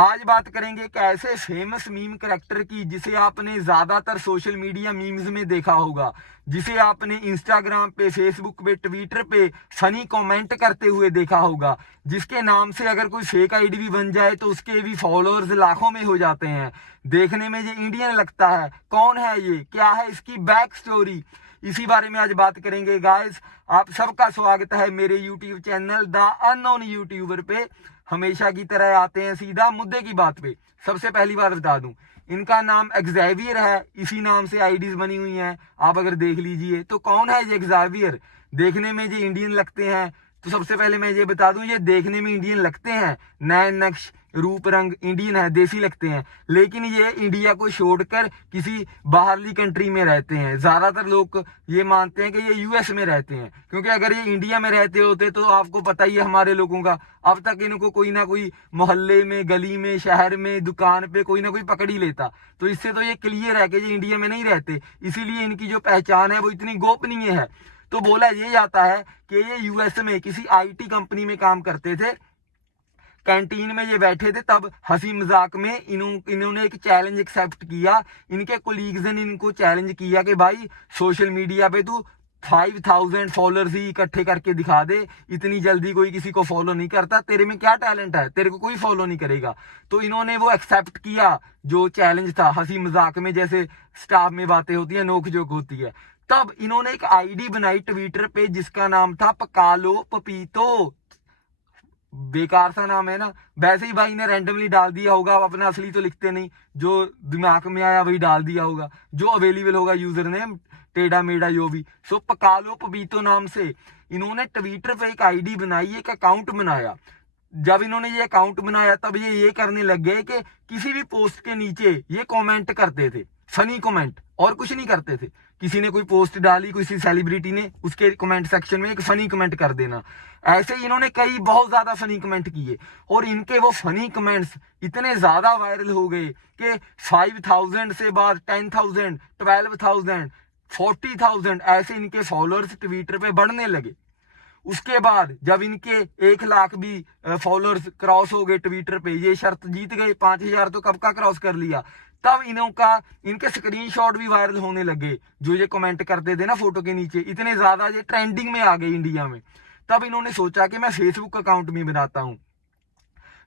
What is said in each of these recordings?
आज बात करेंगे एक ऐसे फेमस मीम कैरेक्टर की जिसे आपने ज्यादातर सोशल मीडिया मीम्स में देखा होगा, जिसे आपने इंस्टाग्राम पे, फेसबुक पे, ट्विटर पे फनी कमेंट करते हुए देखा होगा, जिसके नाम से अगर कोई फेक आईडी भी बन जाए तो उसके भी फॉलोअर्स लाखों में हो जाते हैं। देखने में ये इंडियन लगता है, कौन है ये, क्या है इसकी बैक स्टोरी, इसी बारे में आज बात करेंगे गाइस। आप सबका स्वागत है मेरे YouTube channel the unknown YouTuber पे। हमेशा की तरह आते हैं सीधा मुद्दे की बात पे। सबसे पहली बात बता दूं, इनका नाम एक्जेवियर है, इसी नाम से आईडीज बनी हुई हैं। आप अगर देख लीजिए तो कौन है ये एक्जेवियर। देखने में ये इंडियन लगते हैं, तो सबसे पहले मैं ये बता दूं, ये देखने में इंडियन लगते हैं, नए नक्श रूप रंग इंडियन है, देसी लगते हैं, लेकिन ये इंडिया को छोड़कर किसी बाहरली कंट्री में रहते हैं। ज्यादातर लोग ये मानते हैं कि ये यूएस में रहते हैं, क्योंकि अगर ये इंडिया में रहते होते तो आपको पता ही है हमारे लोगों का, अब तक इनको कोई ना कोई मोहल्ले में, गली में, शहर में, दुकान पे कोई ना कोई पकड़ ही लेता। तो इससे तो ये क्लियर है कि ये इंडिया में नहीं रहते, इसीलिए इनकी जो पहचान है वो इतनी गोपनीय है। तो बोला ये जाता है कि ये यूएस में किसी आईटी कंपनी में काम करते थे। कैंटीन में ये बैठे थे, तब हंसी मजाक में इन्होंने एक चैलेंज एक्सेप्ट किया। इनके कोलीग्स ने इनको चैलेंज किया कि भाई सोशल मीडिया पे तू 5000 फॉलोअर्स ही इकट्ठे करके दिखा दे, इतनी जल्दी कोई किसी को फॉलो नहीं करता, तेरे में क्या टैलेंट है, तेरे को कोई फॉलो नहीं करेगा। तो इन्होंने वो एक्सेप्ट किया जो चैलेंज था, हंसी मजाक में जैसे स्टाफ में बातें होती है, नोक जोक होती है। तब इन्होंने एक आईडी बनाई ट्विटर पे जिसका नाम था पकालो पपीतो। बेकार सा नाम है ना। वैसे ही भाई ने रैंडमली डाल दिया होगा, अपना असली तो लिखते नहीं, जो दिमाग में आया वही डाल दिया होगा, जो अवेलेबल होगा यूजर नेम टेढ़ा मेढ़ा जो भी। सो पकालो पपीतो नाम से इन्होंने ट्विटर पे एक आईडी बनाई, एक अकाउंट बनाया। जब इन्होंने ये अकाउंट बनाया तब ये करने लग गए कि किसी भी पोस्ट के नीचे ये कमेंट करते थे, फनी कमेंट, और कुछ नहीं करते थे। किसी ने कोई पोस्ट डाली, किसी सेलिब्रिटी ने, उसके कमेंट सेक्शन में एक फनी कमेंट कर देना। ऐसे ही इन्होंने कई बहुत ज्यादा फनी कमेंट किए, और इनके वो फनी कमेंट्स इतने ज्यादा वायरल हो गए कि 5000 से बाद 10,000, 12,000, 40,000 ऐसे इनके फॉलोअर्स ट्विटर पे बढ़ने लगे। उसके बाद जब इनके 1 लाख भी फॉलोअर्स क्रॉस हो गए ट्विटर पे, ये शर्त जीत गए, 5,000 तो कब का क्रॉस कर लिया, तब इनके स्क्रीनशॉट भी वायरल होने लगे। जो ये कमेंट करते थे ना फोटो के नीचे, इतने ज्यादा ये ट्रेंडिंग में आ गए इंडिया में। तब इन्होंने सोचा कि मैं फेसबुक अकाउंट में बनाता हूं।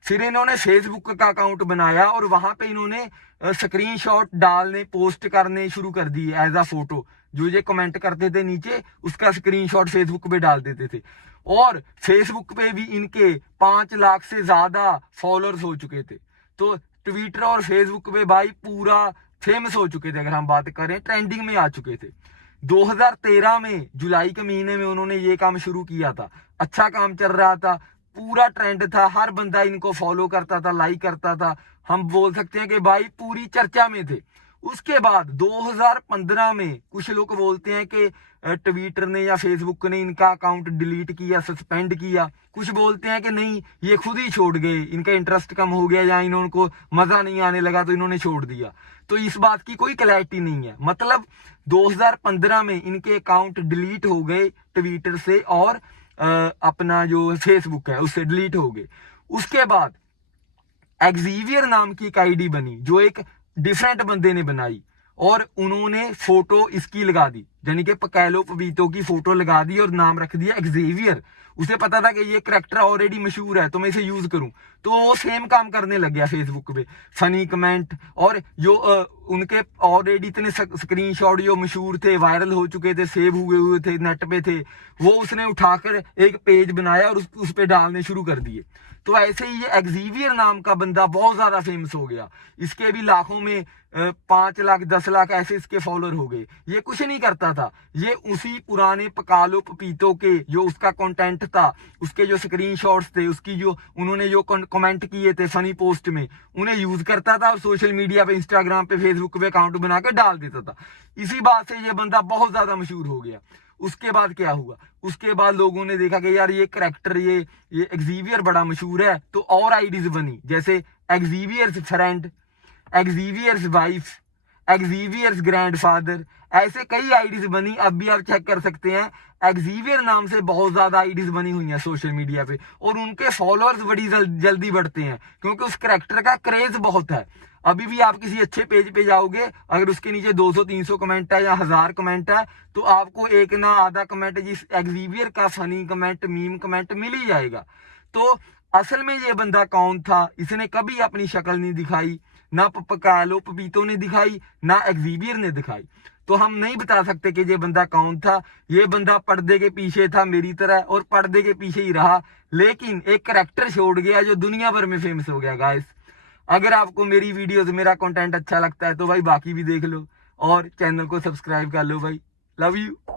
फिर इन्होंने फेसबुक का अकाउंट बनाया और वहां पे इन्होंने स्क्रीनशॉट डालने, पोस्ट करने शुरू कर दिए एज अ फोटो। जो ये कमेंट करते थे नीचे, उसका स्क्रीनशॉट फेसबुक पे डाल देते थे। और फेसबुक पे भी इनके 5 लाख से ज्यादा फॉलोअर्स हो चुके थे। तो ट्विटर और फेसबुक पे भाई पूरा फेमस हो चुके थे, अगर हम बात करें ट्रेंडिंग में आ चुके थे। 2013 में जुलाई के महीने में उन्होंने ये काम शुरू किया था। अच्छा काम चल रहा था, पूरा ट्रेंड था, हर बंदा इनको फॉलो करता था, लाइक करता था। हम बोल सकते हैं कि भाई पूरी चर्चा में थे। उसके बाद 2015 में कुछ लोग बोलते हैं कि ट्विटर ने या फेसबुक ने इनका अकाउंट डिलीट किया, सस्पेंड किया। कुछ बोलते हैं कि नहीं, ये खुद ही छोड़ गए, इनका इंटरेस्ट कम हो गया या इनको मजा नहीं आने लगा तो इन्होंने छोड़ दिया। तो इस बात की कोई क्लैरिटी नहीं है। मतलब 2015 में इनके अकाउंट डिलीट हो गए ट्विटर से, और अपना जो फेसबुक है उससे डिलीट हो गए। उसके बाद एक्जेवियर नाम की एक आईडी बनी, जो एक डिफरेंट बंदे ने बनाई, और उन्होंने फोटो इसकी लगा दी, यानी कि पकैलो पपीतो की फोटो लगा दी और नाम रख दिया एक्जेवियर। उसे पता था कि ये करैक्टर ऑलरेडी मशहूर है तो मैं इसे यूज करूं, तो वो सेम काम करने लग गया फेसबुक पे, फनी कमेंट। और जो उनके ऑलरेडी इतने स्क्रीनशॉट जो मशहूर थे, वायरल हो चुके थे, सेव हुए थे, नेट पे थे, वो उसने उठाकर एक पेज बनाया और उस पे डालने शुरू कर दिए। तो ऐसे ही ये एक्जेवियर नाम का बंदा बहुत ज्यादा फेमस हो गया। इसके भी लाखों में 5 लाख 10 लाख ऐसे इसके फॉलोअर हो गए। ये कुछ नहीं करता था, ये उसी पुराने पकालो पपीतो के जो उसका कंटेंट था, उसके जो स्क्रीनशॉट्स थे, उसकी जो उन्होंने जो कमेंट किए थे फनी पोस्ट में, उन्हें यूज करता था और सोशल मीडिया पे, इंस्टाग्राम पे, फेसबुक पे अकाउंट बना के डाल देता था। इसी बात से ये बंदा बहुत ज्यादा मशहूर हो गया। उसके बाद क्या हुआ, उसके बाद लोगों ने देखा कि यार ये करैक्टर, ये एक्जेवियर बड़ा मशहूर है, तो और आईडीज बनी, जैसे एक्जेवियर्स फ्रेंड, एक्जेवियर्स वाइफ, एक्जीवियर्स ग्रैंडफादर, ऐसे कई आईडीज बनी, अब भी आप चेक कर सकते हैं। एक्जीवियर नाम से बहुत ज्यादा आईडीज बनी हुई हैं सोशल मीडिया पे, और उनके फॉलोअर्स बड़ी जल्दी बढ़ते हैं क्योंकि उस कैरेक्टर का क्रेज बहुत है। अभी भी आप किसी अच्छे पेज पे जाओगे, अगर उसके नीचे 200-300 कमेंट है या 1000 कमेंट है, तो आपको एक ना आधा कमेंट जिस एक्जीवियर का फनी कमेंट, मीम कमेंट मिल ही जाएगा। तो असल में ये बंदा कौन था, इसने कभी अपनी शक्ल नहीं दिखाई, ना पकालो पपीतो ने दिखाई, ना एक्जीवियर ने दिखाई। तो हम नहीं बता सकते कि ये बंदा कौन था। ये बंदा पर्दे के पीछे था मेरी तरह, और पर्दे के पीछे ही रहा, लेकिन एक करैक्टर छोड़ गया जो दुनिया भर में फेमस हो गया गाइस। अगर आपको मेरी वीडियोस, मेरा कंटेंट अच्छा लगता है तो भाई बाकी भी देख लो, और चैनल को सब्सक्राइब कर लो भाई। Love you.